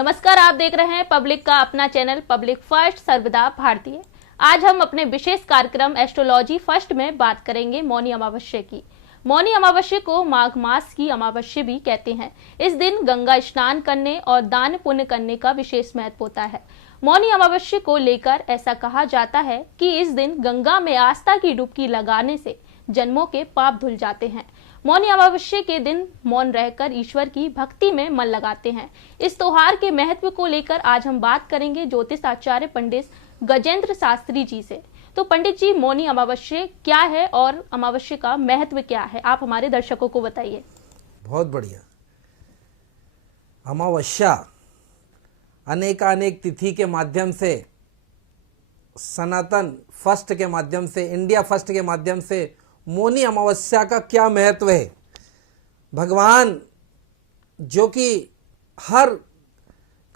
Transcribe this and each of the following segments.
नमस्कार, आप देख रहे हैं पब्लिक का अपना चैनल पब्लिक फर्स्ट सर्वदा भारतीय। आज हम अपने विशेष कार्यक्रम एस्ट्रोलॉजी फर्स्ट में बात करेंगे मौनी अमावस्या की। मौनी अमावस्या को माघ मास की अमावस्या भी कहते हैं। इस दिन गंगा स्नान करने और दान पुण्य करने का विशेष महत्व होता है। मौनी अमावस्या को लेकर ऐसा कहा जाता है कि इस दिन गंगा में आस्था की डुबकी लगाने से जन्मों के पाप धुल जाते हैं। मौनी अमावस्या के दिन मौन रहकर ईश्वर की भक्ति में मन लगाते हैं। इस त्योहार के महत्व को लेकर आज हम बात करेंगे ज्योतिष आचार्य पंडित गजेंद्र शास्त्री जी से। तो पंडित जी, मौनी अमावस्या क्या है और अमावस्या का महत्व क्या है, आप हमारे दर्शकों को बताइए। बहुत बढ़िया। अमावस्या अनेकानेक तिथि के माध्यम से, सनातन फर्स्ट के माध्यम से, इंडिया फर्स्ट के माध्यम से मौनी अमावस्या का क्या महत्व है। भगवान जो कि हर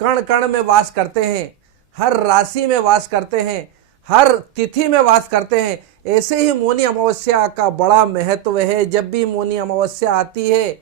कण कण में वास करते हैं, हर राशि में वास करते हैं, हर तिथि में वास करते हैं, ऐसे ही मौनी अमावस्या का बड़ा महत्व है। जब भी मौनी अमावस्या आती है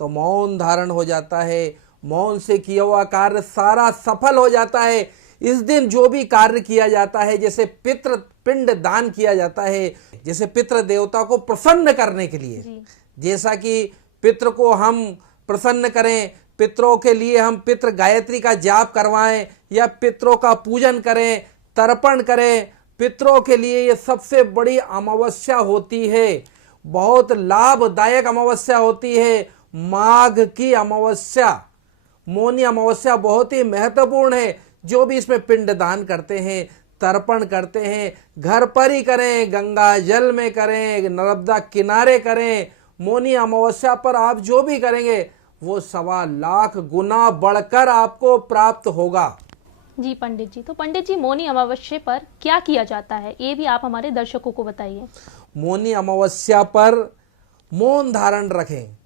तो मौन धारण हो जाता है, मौन से किया हुआ कार्य सारा सफल हो जाता है। इस दिन जो भी कार्य किया जाता है, जैसे पितृ पिंड दान किया जाता है, जैसे पितृ देवता को प्रसन्न करने के लिए, जैसा कि पितृ को हम प्रसन्न करें, पितरों के लिए हम पितृ गायत्री का जाप करवाएं या पितरों का पूजन करें, तर्पण करें, पितरों के लिए ये सबसे बड़ी अमावस्या होती है। बहुत लाभदायक अमावस्या होती है माघ की अमावस्या। मौनी अमावस्या बहुत ही महत्वपूर्ण है। जो भी इसमें पिंड दान करते हैं, तर्पण करते हैं, घर पर ही करें, गंगा जल में करें, नर्मदा किनारे करें। मौनी अमावस्या पर आप जो भी करेंगे वो 1.25 लाख गुना बढ़कर आपको प्राप्त होगा। जी पंडित जी, तो पंडित जी मौनी अमावस्या पर क्या किया जाता है, ये भी आप हमारे दर्शकों को बताइए। मौनी अमावस्या पर मौन धारण रखें।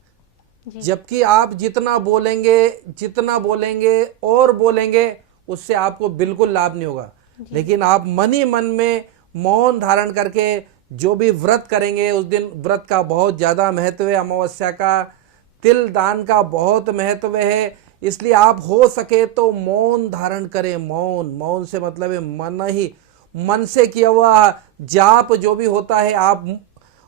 जबकि आप जितना बोलेंगे और बोलेंगे उससे आपको बिल्कुल लाभ नहीं होगा। लेकिन आप मन ही मन में मौन धारण करके जो भी व्रत करेंगे, उस दिन व्रत का बहुत ज्यादा महत्व है। अमावस्या का तिल दान का बहुत महत्व है। इसलिए आप हो सके तो मौन धारण करें। मौन से मतलब है मन से किया हुआ जाप जो भी होता है, आप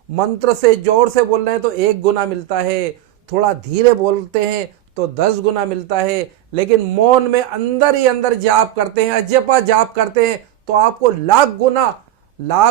मंत्र से जोर से बोल रहे हैं तो 1 गुना मिलता है, थोड़ा धीरे बोलते हैं तो 10 गुना मिलता है। लेकिन मौन में अंदर ही अंदर जाप करते हैं, अजपा जाप करते हैं तो आपको लाख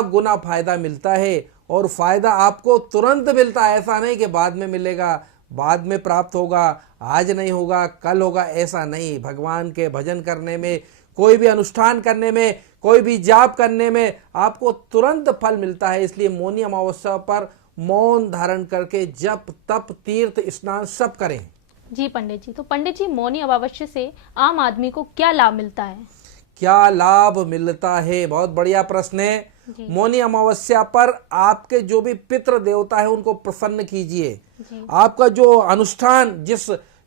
गुना फायदा मिलता है। और फायदा आपको तुरंत मिलता है, ऐसा नहीं कि बाद में मिलेगा, बाद में प्राप्त होगा, आज नहीं होगा कल होगा, ऐसा नहीं। भगवान के भजन करने में, कोई भी अनुष्ठान करने में, कोई भी जाप करने में आपको तुरंत फल मिलता है। इसलिए मौनी अमावस्या पर मौन धारण करके जप तप तीर्थ स्नान सब करें। जी पंडित जी, तो पंडित जी मौनी अमावस्या से आम आदमी को क्या लाभ मिलता है? क्या लाभ मिलता है, बहुत बढ़िया प्रश्न है। मौनी अमावस्या पर आपके जो भी पितृ देवता है उनको प्रसन्न कीजिए। आपका जो अनुष्ठान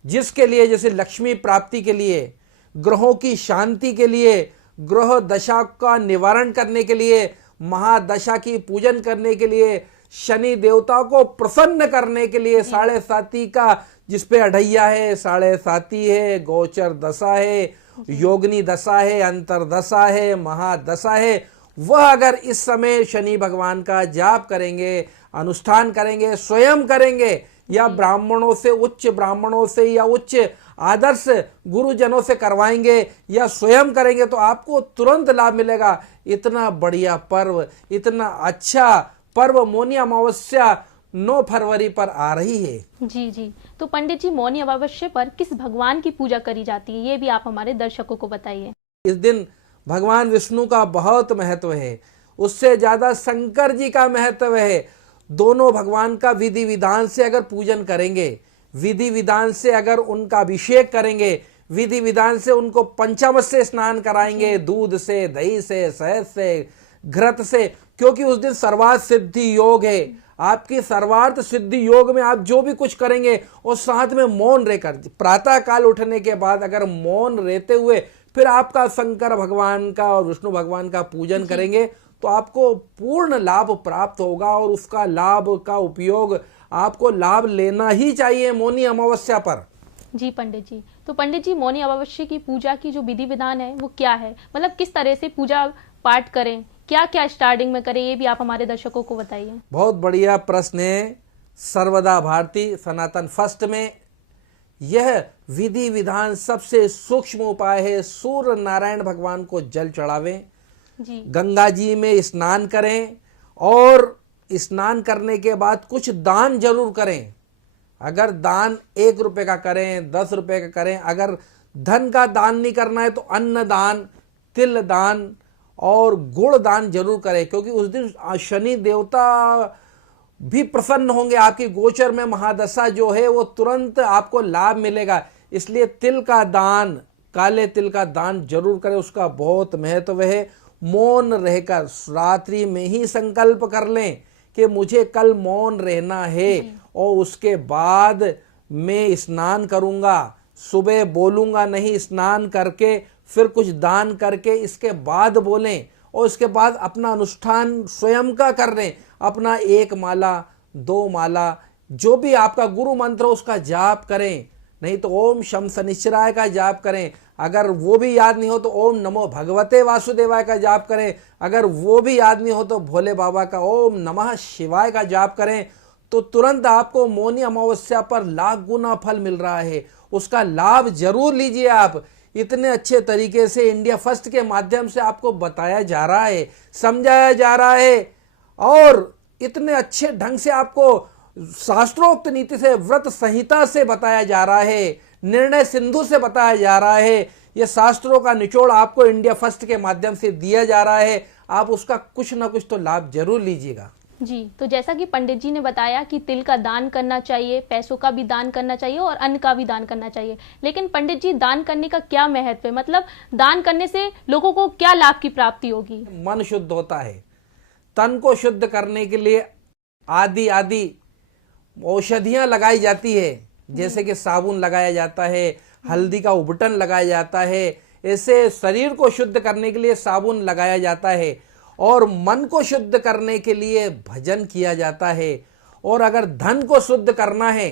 जिसके लिए, जैसे लक्ष्मी प्राप्ति के लिए, ग्रहों की शांति के लिए, ग्रह दशा का निवारण करने के लिए, महादशा की पूजन करने के लिए, शनि देवता को प्रसन्न करने के लिए, 7.5 का जिसपे अढ़ैया है, 7.5 है, गोचर दशा है, योगनी दशा है, अंतर दशा है, महादशा है, वह अगर इस समय शनि भगवान का जाप करेंगे, अनुष्ठान करेंगे, स्वयं करेंगे या ब्राह्मणों से, उच्च ब्राह्मणों से या उच्च आदर्श गुरुजनों से करवाएंगे या स्वयं करेंगे तो आपको तुरंत लाभ मिलेगा। इतना बढ़िया पर्व, इतना अच्छा पर्व मौनी अमावस्या 9 फरवरी पर आ रही है। जी, तो पंडित जी मौनी अमावस्या पर किस भगवान की पूजा करी जाती है, ये भी आप हमारे दर्शकों को बताइए। इस दिन भगवान विष्णु का बहुत महत्व है, उससे ज्यादा शंकर जी का महत्व है। दोनों भगवान का विधि विधान से अगर पूजन करेंगे, विधि विधान से अगर उनका अभिषेक करेंगे, विधि विधान से उनको पंचामृत से स्नान कराएंगे, दूध से, दही से, शहद से, घृत से, क्योंकि उस दिन सर्वार्थ सिद्धि योग है। आपकी सर्वार्थ सिद्धि योग में आप जो भी कुछ करेंगे और साथ में मौन रहकर, प्रातः काल उठने के बाद अगर मौन रहते हुए फिर आपका शंकर भगवान का और विष्णु भगवान का पूजन करेंगे तो आपको पूर्ण लाभ प्राप्त होगा। और उसका लाभ का उपयोग आपको लाभ लेना ही चाहिए मौनी अमावस्या पर। जी पंडित जी, तो पंडित जी, मौनी अमावस्या की पूजा की जो विधि विधान है वो क्या है? मतलब किस तरह से पूजा पाठ करें, क्या क्या स्टार्टिंग में करें, ये भी आप हमारे दर्शकों को बताइए। बहुत बढ़िया प्रश्न है। सर्वदा भारती सनातन फर्स्ट में यह विधि विधान सबसे सूक्ष्म उपाय है। सूर्य नारायण भगवान को जल चढ़ावें, जी गंगा जी में स्नान करें और स्नान करने के बाद कुछ दान जरूर करें। अगर दान 1 रुपए का करें, 10 रुपए का करें। अगर धन का दान नहीं करना है तो अन्न दान, तिल दान और गुड़ दान जरूर करें, क्योंकि उस दिन शनि देवता भी प्रसन्न होंगे। आपकी गोचर में महादशा जो है वो तुरंत आपको लाभ मिलेगा। इसलिए तिल का दान, काले तिल का दान जरूर करें, उसका बहुत महत्व है। मौन रहकर रात्रि में ही संकल्प कर लें कि मुझे कल मौन रहना है और उसके बाद मैं स्नान करूंगा। सुबह बोलूंगा नहीं, स्नान करके फिर कुछ दान करके इसके बाद बोलें और इसके बाद अपना अनुष्ठान स्वयं का कर लें। अपना 1 माला 2 माला जो भी आपका गुरु मंत्र हो उसका जाप करें, नहीं तो ओम शम शनिश्चराय का जाप करें। अगर वो भी याद नहीं हो तो ओम नमो भगवते वासुदेवाय का जाप करें। अगर वो भी याद नहीं हो तो भोले बाबा का ओम नमः शिवाय का जाप करें। तो तुरंत आपको मौनी अमावस्या पर लाख गुना फल मिल रहा है, उसका लाभ जरूर लीजिए आप। इतने अच्छे तरीके से इंडिया फर्स्ट के माध्यम से आपको बताया जा रहा है, समझाया जा रहा है और इतने अच्छे ढंग से आपको शास्त्रोक्त नीति से, व्रत संहिता से बताया जा रहा है, निर्णय सिंधु से बताया जा रहा है। यह शास्त्रों का निचोड़ आपको इंडिया फर्स्ट के माध्यम से दिया जा रहा है। आप उसका कुछ ना कुछ तो लाभ जरूर लीजिएगा। जी, तो जैसा कि पंडित जी ने बताया कि तिल का दान करना चाहिए, पैसों का भी दान करना चाहिए और अन्न का भी दान करना चाहिए। लेकिन पंडित जी, दान करने का क्या महत्व है? मतलब दान करने से लोगों को क्या लाभ की प्राप्ति होगी? मन शुद्ध होता है। तन को शुद्ध करने के लिए आदि आदि औषधियां लगाई जाती है, जैसे कि साबुन लगाया जाता है, हल्दी का उबटन लगाया जाता है। ऐसे शरीर को शुद्ध करने के लिए साबुन लगाया जाता है और मन को शुद्ध करने के लिए भजन किया जाता है। और अगर धन को शुद्ध करना है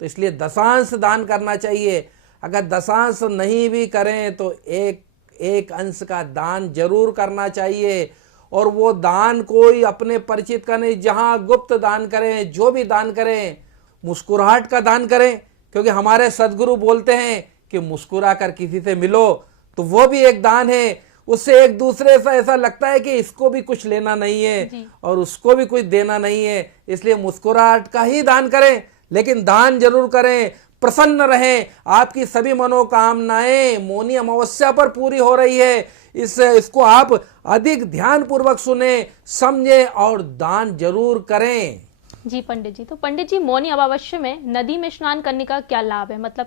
तो इसलिए दशांश दान करना चाहिए। अगर दशांश नहीं भी करें तो एक अंश का दान जरूर करना चाहिए। और वो दान कोई अपने परिचित का नहीं, जहां गुप्त दान करें, जो भी दान करें, मुस्कुराहट का दान करें, क्योंकि हमारे सदगुरु बोलते हैं कि मुस्कुरा कर किसी से मिलो तो वो भी एक दान है। उससे एक दूसरे से ऐसा लगता है कि इसको भी कुछ लेना नहीं है और उसको भी कुछ देना नहीं है। इसलिए मुस्कुराहट का ही दान करें, लेकिन दान जरूर करें, प्रसन्न रहें। आपकी सभी मनोकामनाएं मौनी अमावस्या पर पूरी हो रही है। इसको आप अधिक ध्यान पूर्वक सुने, समझें और दान जरूर करें। जी पंडित जी, तो पंडित जी, मौनी अमावस्या में नदी में स्नान करने का क्या लाभ है? मतलब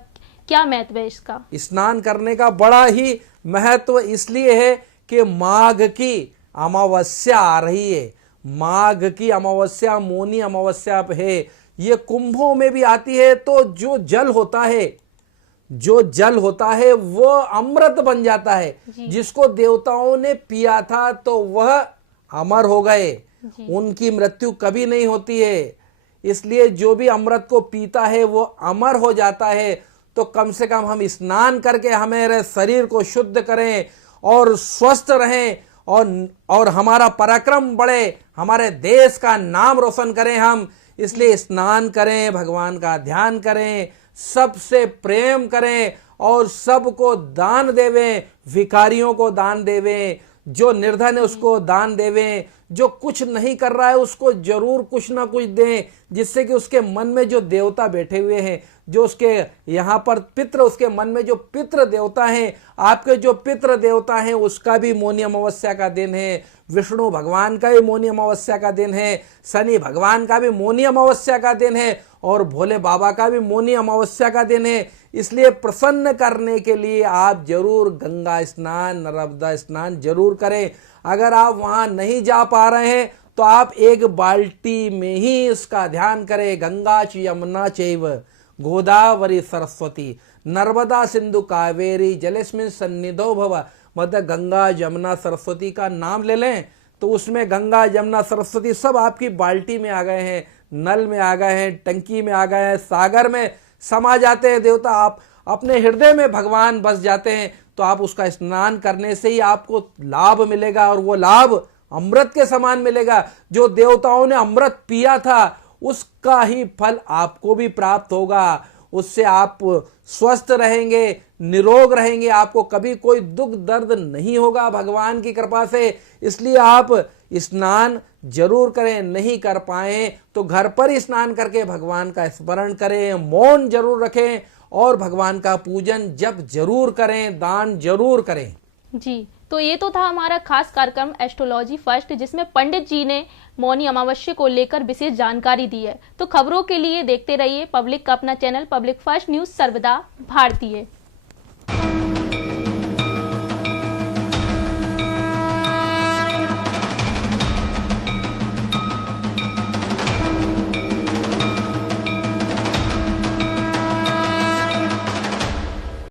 क्या महत्व है इसका? स्नान करने का बड़ा ही महत्व इसलिए है कि माघ की अमावस्या आ रही है। माघ की अमावस्या मौनी अमावस्या है। ये कुंभों में भी आती है। तो जो जल होता है वो अमृत बन जाता है। जिसको देवताओं ने पिया था तो वह अमर हो गए, उनकी मृत्यु कभी नहीं होती है। इसलिए जो भी अमृत को पीता है वो अमर हो जाता है। तो कम से कम हम स्नान करके हमारे शरीर को शुद्ध करें और स्वस्थ रहें और हमारा पराक्रम बढ़े, हमारे देश का नाम रोशन करें हम। इसलिए स्नान करें, भगवान का ध्यान करें, सबसे प्रेम करें और सबको दान देवें। भिखारियों को दान देवें, जो निर्धन है उसको दान देवें, जो कुछ नहीं कर रहा है उसको जरूर कुछ ना कुछ दें, जिससे कि उसके मन में जो देवता बैठे हुए हैं, जो उसके यहाँ पर पितृ, उसके मन में जो पितृ देवता हैं, आपके जो पितृ देवता हैं, उसका भी मौनी अमावस्या का दिन है। विष्णु भगवान का भी मौनी अमावस्या का दिन है, शनि भगवान का भी मौनी अमावस्या का दिन है और भोले बाबा का भी मौनी अमावस्या का दिन है। इसलिए प्रसन्न करने के लिए आप जरूर गंगा स्नान, नर्मदा स्नान जरूर करें। अगर आप वहां नहीं जा पा रहे हैं तो आप एक बाल्टी में ही इसका ध्यान करें। गंगा च यमुना चैव गोदावरी सरस्वती नर्मदा सिंधु कावेरी जलेस्मिन सन्निधो भव। मतलब गंगा जमुना सरस्वती का नाम ले लें तो उसमें गंगा जमुना सरस्वती सब आपकी बाल्टी में आ गए हैं, नल में आ गए हैं, टंकी में आ गए हैं, सागर में समा जाते हैं देवता। अपने हृदय में भगवान बस जाते हैं तो आप उसका स्नान करने से ही आपको लाभ मिलेगा, और वो लाभ अमृत के समान मिलेगा। जो देवताओं ने अमृत पिया था उसका ही फल आपको भी प्राप्त होगा। उससे आप स्वस्थ रहेंगे, निरोग रहेंगे, आपको कभी कोई दुख दर्द नहीं होगा भगवान की कृपा से। इसलिए आप स्नान जरूर करें, नहीं कर पाए तो घर पर ही स्नान करके भगवान का स्मरण करें, मौन जरूर रखें और भगवान का पूजन जप जरूर करें, दान जरूर करें। जी, तो ये तो था हमारा खास कार्यक्रम एस्ट्रोलॉजी फर्स्ट, जिसमें पंडित जी ने मौनी अमावस्या को लेकर विशेष जानकारी दी है। तो खबरों के लिए देखते रहिए पब्लिक का अपना चैनल पब्लिक फर्स्ट न्यूज सर्वदा भारतीय।